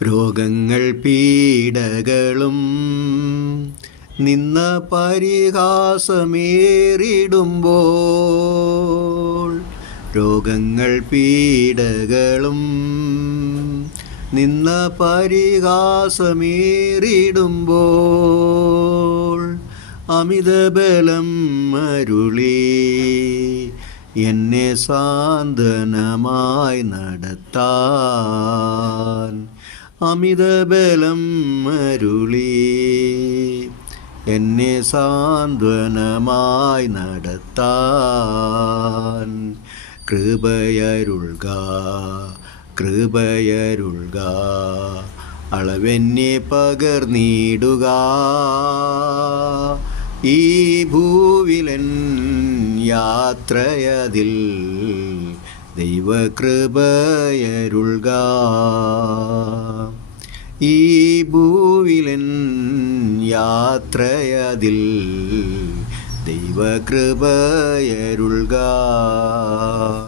രോഗങ്ങൾ പീഡകളും നിന്ന പരിഹാസമേറിടുമ്പോൾ രോഗങ്ങൾ പീഡകളും നിന്ന പരിഹാസമേറിടുമ്പോൾ അമിതബലം അരുളി എന്നെ സാന്ത്വനമായി നടത്താൻ അമിതബലം അരുളി. എന്നെ സാന്ത്വനമായി നടത്താൻ കൃപയരുൾക കൃപയരുൾക. അളവെന്നെ പകർന്നിടുക ഈ ഭൂവിലൻ യാത്രയതിൽ ദൈവകൃപയരുൾക. ഭൂവിലൻ യാത്രയതിൽ ദൈവകൃപയരുൾക.